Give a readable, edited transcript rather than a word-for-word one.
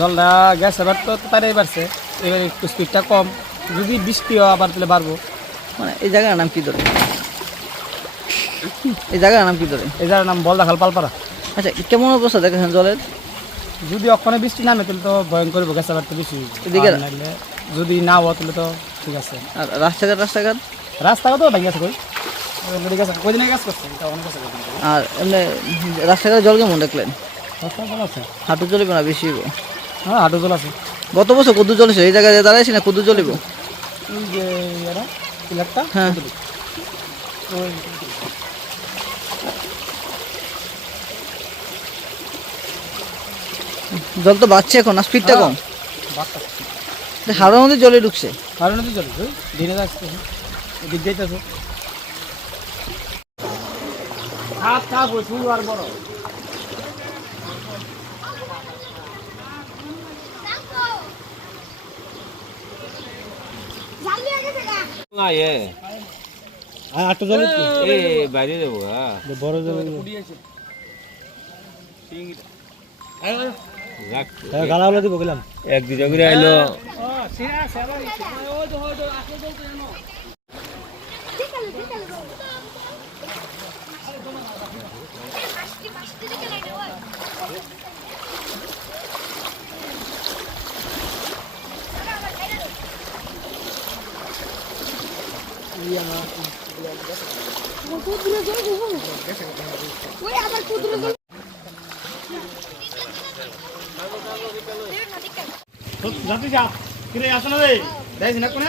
জলটা গেছে এবার তো তারাই বাড়ছে, এবার একটু স্পিডটা কম, যদি বৃষ্টিও আবার তাহলে বাড়বো। মানে এই জায়গার নাম কি ধরে? এই জায়গার নাম কি ধরে? এই জায়গার নাম বলদাখাল পালপাড়া। আচ্ছা, কেমন অবস্থা দেখেছেন জলের? যদি ওখানে বৃষ্টি নামে তাহলে তো ভয়ঙ্কর গেছে, আবার তো বেশি এদিকে নাইলে যদি না হওয়া তাহলে তো ঠিক আছে। আর রাস্তাঘাট রাস্তাঘাট তো ভেঙে গেছে, কই গেছে, কই দিনে গাছ করছে, এটা অনেক আছে। আর এমনি রাস্তাঘাটে জল কেমন দেখলেন? রাস্তা ভালো আছে, হাঁটু চলিব না বেশি হইব? হ্যাঁ হাঁটু জল আছে। গত বছর কদ্দুর চলেছে এই জায়গায় দাঁড়াইছি না, কদ্দুর চলিব? এই যে এটা পিলারটা, হ্যাঁ। জল তো বাড়ছে এখন, না স্পিডটা কম? হাড়ের মধ্যে জলে ঢুকছে। কারণ নদী জল ধীরে যাচ্ছে, এদিক যাইতেছে। হাত কাপ শুরু আর বড় না এ হাঁটু জল এ বাইরে যাবো বড় জল গালা হলে দিব গেলাম এক দুটা করে আইলো যাতে যা কিরে আসো না রে দেখ না কোনে